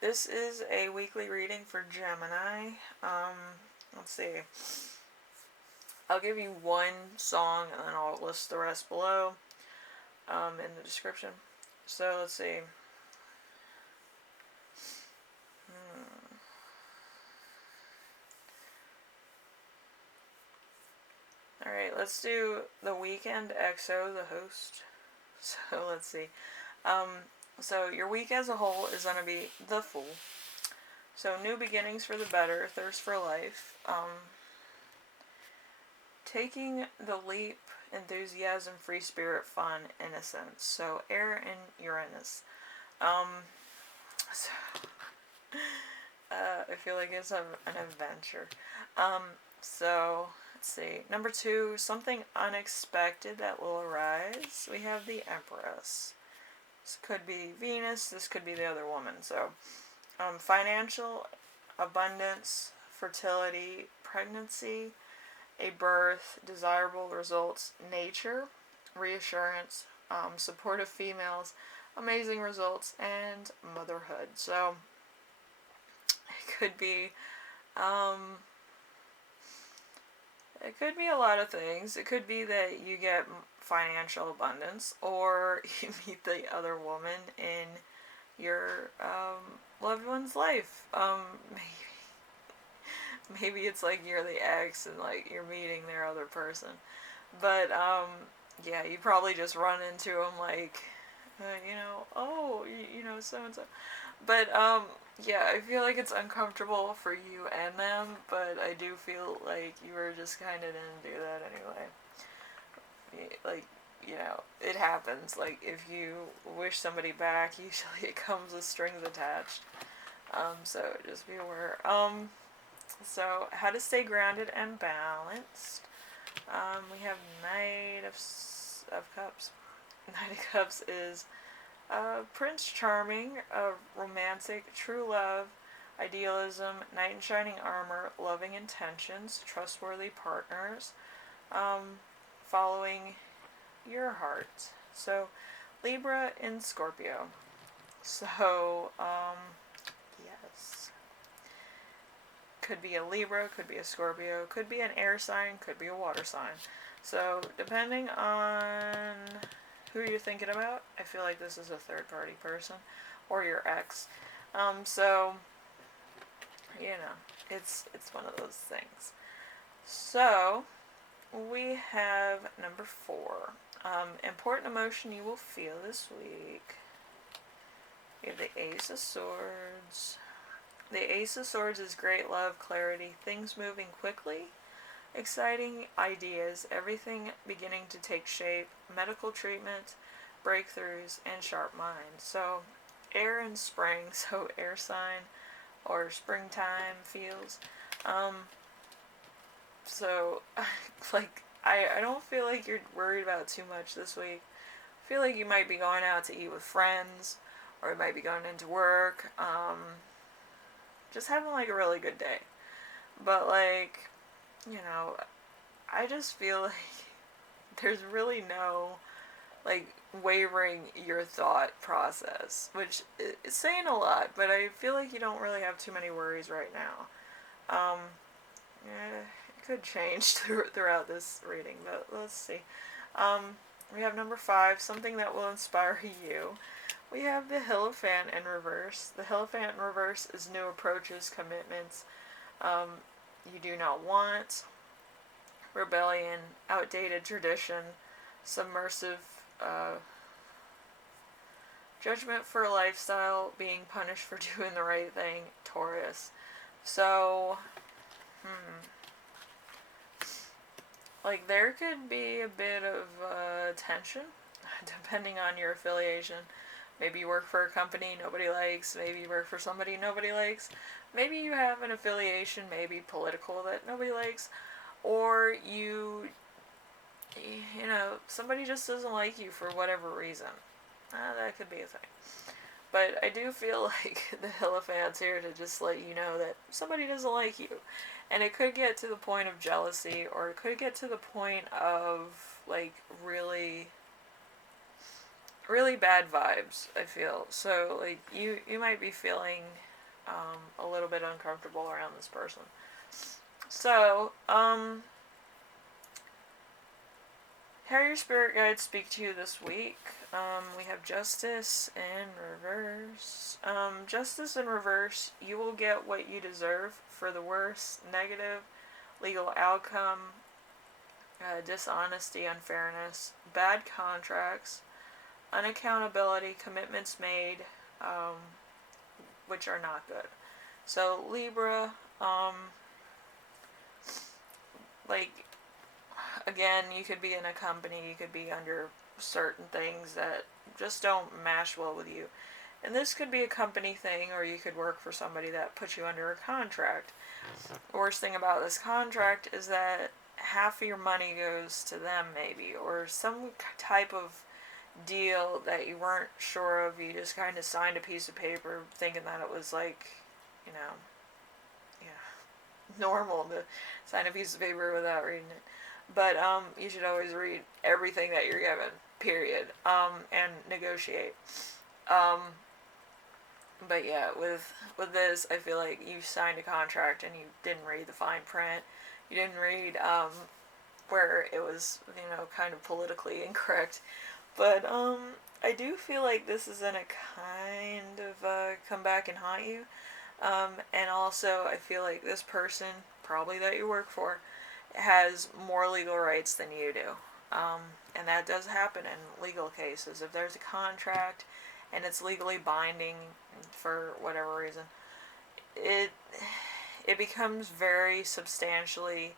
this is a weekly reading for Gemini. Let's see. I'll give you one song and then I'll list the rest below in the description. So let's see. Alright, let's do the Weeknd XO The Host. So let's see. So your week as a whole is going to be the Fool. So new beginnings for the better, thirst for life. Taking the leap, enthusiasm, free spirit, fun, innocence. So air and Uranus. So, I feel like it's an adventure. So let's see. Number 2, something unexpected that will arise. We have the Empress. This could be Venus. This could be the other woman. So, financial abundance, fertility, pregnancy, a birth, desirable results, nature, reassurance, supportive females, amazing results, and motherhood. So, it could be a lot of things. It could be that you get financial abundance, or you meet the other woman in your loved one's life. Maybe it's like you're the ex and like you're meeting their other person. But yeah, you probably just run into them like, so and so. But yeah, I feel like it's uncomfortable for you and them, but I do feel like you were just kind of didn't do that anyway. Like, it happens. Like, if you wish somebody back, usually it comes with strings attached. So just be aware. So how to stay grounded and balanced. We have Knight of Cups. Knight of Cups is Prince Charming, romantic, true love, idealism, knight in shining armor, loving intentions, trustworthy partners, following your heart. So, Libra and Scorpio. So, yes. Could be a Libra, could be a Scorpio, could be an air sign, could be a water sign. So, depending on who you're thinking about, I feel like this is a third party person or your ex. So it's one of those things. So we have number 4. Important emotion you will feel this week. We have the Ace of Swords. The Ace of Swords is great love, clarity, things moving quickly, exciting ideas, everything beginning to take shape, medical treatment, breakthroughs, and sharp mind. So, air and spring, so air sign or springtime feels. So, like, I don't feel like you're worried about too much this week. I feel like you might be going out to eat with friends, or you might be going into work, just having, like, a really good day. But, like, I just feel like there's really no, like, wavering your thought process, which is saying a lot, but I feel like you don't really have too many worries right now. It could change throughout this reading, but let's see. We have number 5, something that will inspire you. We have the Hierophant in reverse. The Hierophant in reverse is new approaches, commitments, you do not want, rebellion, outdated tradition, submersive judgment for a lifestyle, being punished for doing the right thing, Taurus. So, like, there could be a bit of tension, depending on your affiliation. Maybe you work for a company nobody likes. Maybe you work for somebody nobody likes. Maybe you have an affiliation, maybe political, that nobody likes. Or somebody just doesn't like you for whatever reason. That could be a thing. But I do feel like the Hierophant's here to just let you know that somebody doesn't like you. And it could get to the point of jealousy, or it could get to the point of, like, really really bad vibes, I feel. So, like, you might be feeling a little bit uncomfortable around this person. So, how your spirit guides speak to you this week? We have justice in reverse. Justice in reverse, you will get what you deserve for the worst, negative, legal outcome, dishonesty, unfairness, bad contracts, unaccountability, commitments made, um, which are not good. So, Libra, like, again, you could be in a company, you could be under certain things that just don't mash well with you. And this could be a company thing, or you could work for somebody that puts you under a contract. The worst thing about this contract is that half of your money goes to them, maybe, or some type of deal that you weren't sure of. You just kind of signed a piece of paper thinking that it was like, you know, yeah, normal to sign a piece of paper without reading it. But you should always read everything that you're given, period, and negotiate. Um, but yeah, with this, I feel like you signed a contract and you didn't read the fine print. You didn't read where it was, kind of politically incorrect. But I do feel like this is gonna kind of come back and haunt you. And also, I feel like this person, probably that you work for, has more legal rights than you do. And that does happen in legal cases. If there's a contract and it's legally binding for whatever reason, it becomes very substantially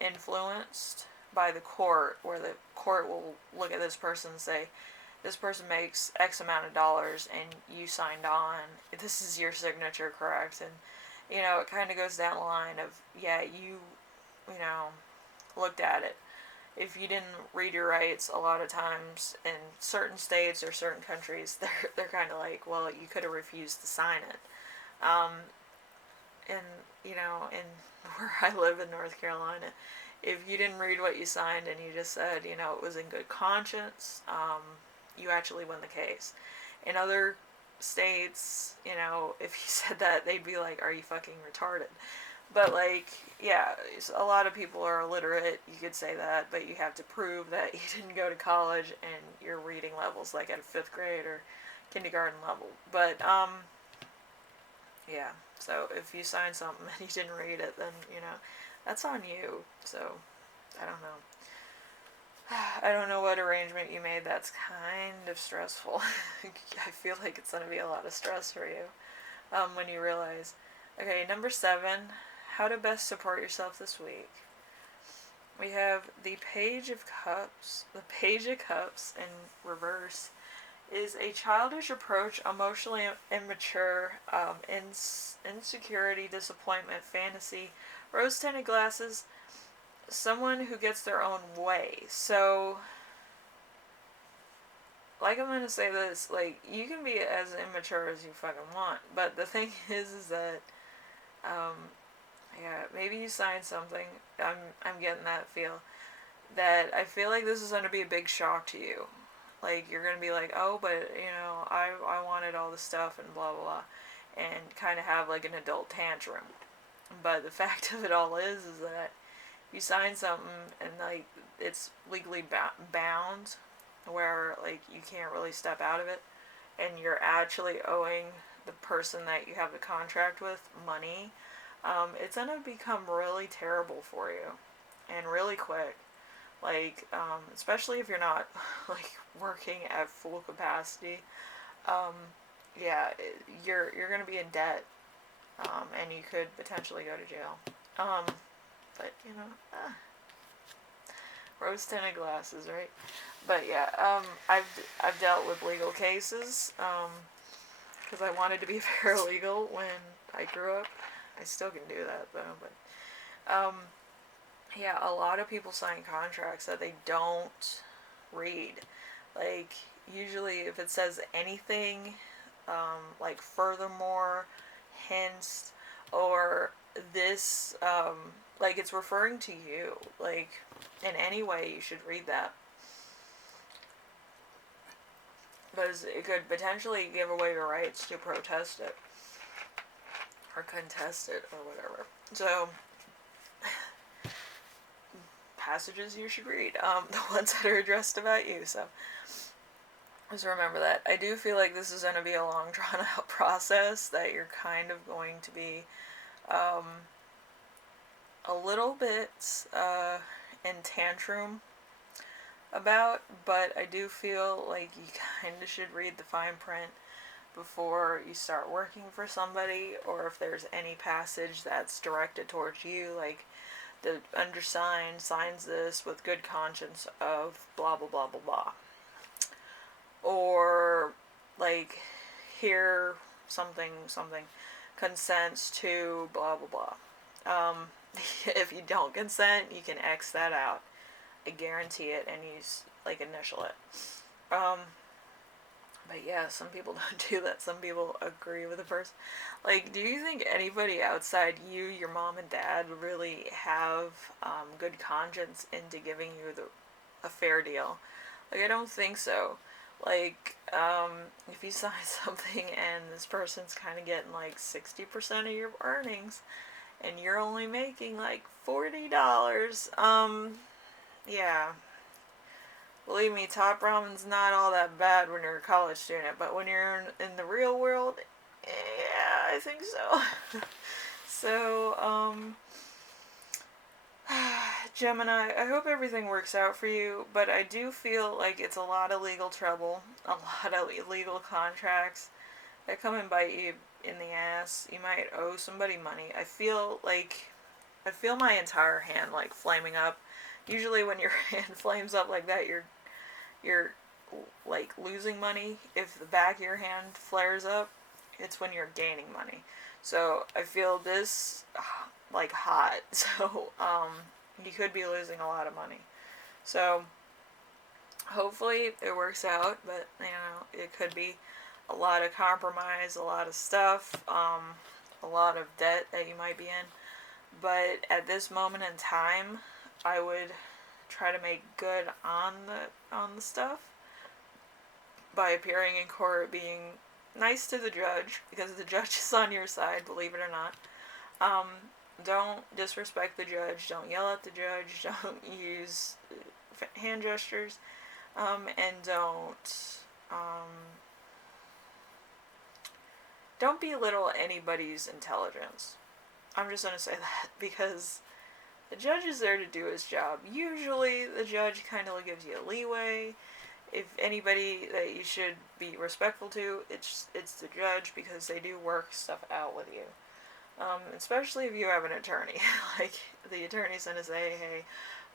influenced by the court, where the court will look at this person and say, this person makes X amount of dollars and you signed on. This is your signature, correct? And, it kind of goes down the line of, yeah, you looked at it. If you didn't read your rights, a lot of times in certain states or certain countries, they're kind of like, well, you could have refused to sign it. And, in where I live in North Carolina, if you didn't read what you signed and you just said, it was in good conscience, you actually win the case. In other states, if you said that, they'd be like, are you fucking retarded? But, like, yeah, a lot of people are illiterate, you could say that, but you have to prove that you didn't go to college and your reading level's like at a 5th grade or kindergarten level. But, yeah, so if you sign something and you didn't read it, then, that's on you. So, I don't know. I don't know what arrangement you made that's kind of stressful. I feel like it's going to be a lot of stress for you when you realize. Okay, number 7, how to best support yourself this week. We have the Page of Cups. The Page of Cups in reverse is a childish approach, emotionally immature, insecurity, disappointment, fantasy, rose-tinted glasses, someone who gets their own way. So, like, I'm gonna say this, like, you can be as immature as you fucking want, but the thing is that, yeah, maybe you signed something, I'm getting that feel, that I feel like this is gonna be a big shock to you. Like, you're gonna be like, oh, but, I wanted all this stuff and blah, blah, blah, and kind of have, like, an adult tantrum. But the fact of it all is that you sign something and, like, it's legally bound, where, like, you can't really step out of it, and you're actually owing the person that you have the contract with money, it's gonna become really terrible for you, and really quick. Like, especially if you're not, like, working at full capacity, yeah, you're gonna be in debt, and you could potentially go to jail. But, rose-tinted glasses, right? But yeah, I've dealt with legal cases, because I wanted to be paralegal when I grew up. I still can do that though, but yeah, a lot of people sign contracts that they don't read. Like, usually if it says anything, like furthermore, hence, or this, like, it's referring to you, like, in any way you should read that. because it could potentially give away your rights to protest it or contest it or whatever. So, passages you should read, the ones that are addressed about you. So, just remember that. I do feel like this is going to be a long, drawn out process that you're kind of going to be a little bit in tantrum about, but I do feel like you kind of should read the fine print before you start working for somebody, or if there's any passage that's directed towards you, like the undersigned signs this with good conscience of blah blah blah blah blah, or like here something consents to blah blah blah. If you don't consent, you can X that out. I guarantee it, and use like initial it. But yeah, some people don't do that. Some people agree with the person. Like, do you think anybody outside you, your mom and dad, really have good conscience into giving you a fair deal? Like, I don't think so. Like, if you sign something and this person's kind of getting like 60% of your earnings, and you're only making like $40, yeah. Believe me, top ramen's not all that bad when you're a college student, but when you're in the real world, yeah, I think so. So, Gemini, I hope everything works out for you, but I do feel like it's a lot of legal trouble, a lot of illegal contracts that come and bite you in the ass. You might owe somebody money. I feel my entire hand like flaming up. Usually when your hand flames up like that, you're like losing money. If the back of your hand flares up, it's when you're gaining money. So I feel this like hot. So you could be losing a lot of money. So hopefully it works out, but you know, it could be a lot of compromise, a lot of stuff, a lot of debt that you might be in. But at this moment in time, I would try to make good on the stuff by appearing in court, being nice to the judge, because the judge is on your side, believe it or not. Don't disrespect the judge, don't yell at the judge, don't use hand gestures, and don't belittle anybody's intelligence. I'm just going to say that, because the judge is there to do his job. Usually the judge kind of gives you a leeway. If anybody that you should be respectful to, it's the judge, because they do work stuff out with you. Especially if you have an attorney. Like, the attorney's going to say, hey,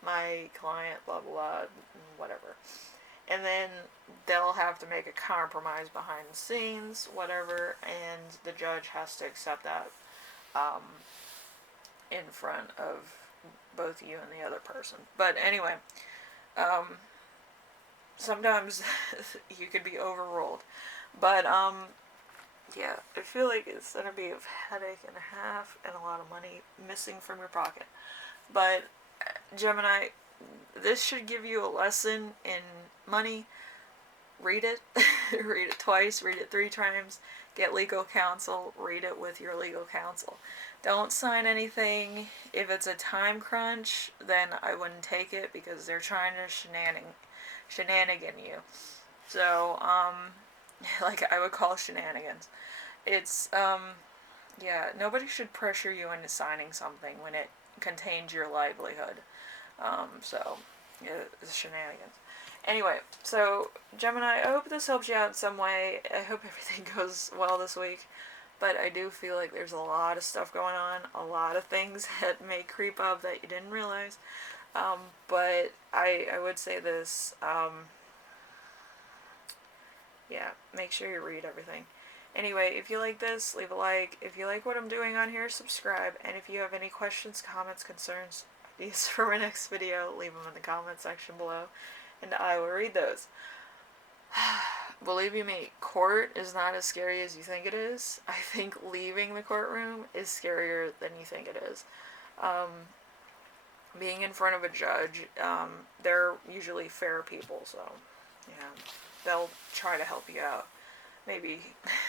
my client, blah, blah, blah, whatever. And then they'll have to make a compromise behind the scenes, whatever, and the judge has to accept that in front of both you and the other person. But anyway, sometimes you could be overruled. But yeah, I feel like it's going to be a headache and a half and a lot of money missing from your pocket. But Gemini, this should give you a lesson in money. Read it. Read it twice, read it 3 times, get legal counsel, read it with your legal counsel. Don't sign anything. If it's a time crunch, then I wouldn't take it, because they're trying to shenanigan you. So, like I would call shenanigans. It's, yeah, nobody should pressure you into signing something when it contains your livelihood. So, yeah, it's shenanigans. Anyway, so, Gemini, I hope this helps you out in some way. I hope everything goes well this week. But I do feel like there's a lot of stuff going on, a lot of things that may creep up that you didn't realize. But I would say this, yeah, make sure you read everything. Anyway, if you like this, leave a like. If you like what I'm doing on here, subscribe. And if you have any questions, comments, concerns, ideas for my next video, leave them in the comment section below, and I will read those. Believe you me, court is not as scary as you think it is. I think leaving the courtroom is scarier than you think it is. Being in front of a judge, they're usually fair people, so, yeah. they'll try to help you out. Maybe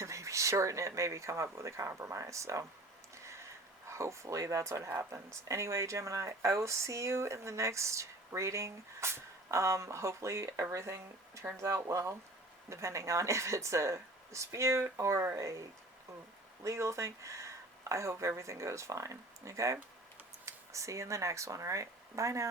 maybe shorten it, maybe come up with a compromise. So hopefully that's what happens. Anyway, Gemini, I will see you in the next reading. Hopefully everything turns out well, depending on if it's a dispute or a legal thing. I hope everything goes fine. Okay? See you in the next one, alright? Bye now.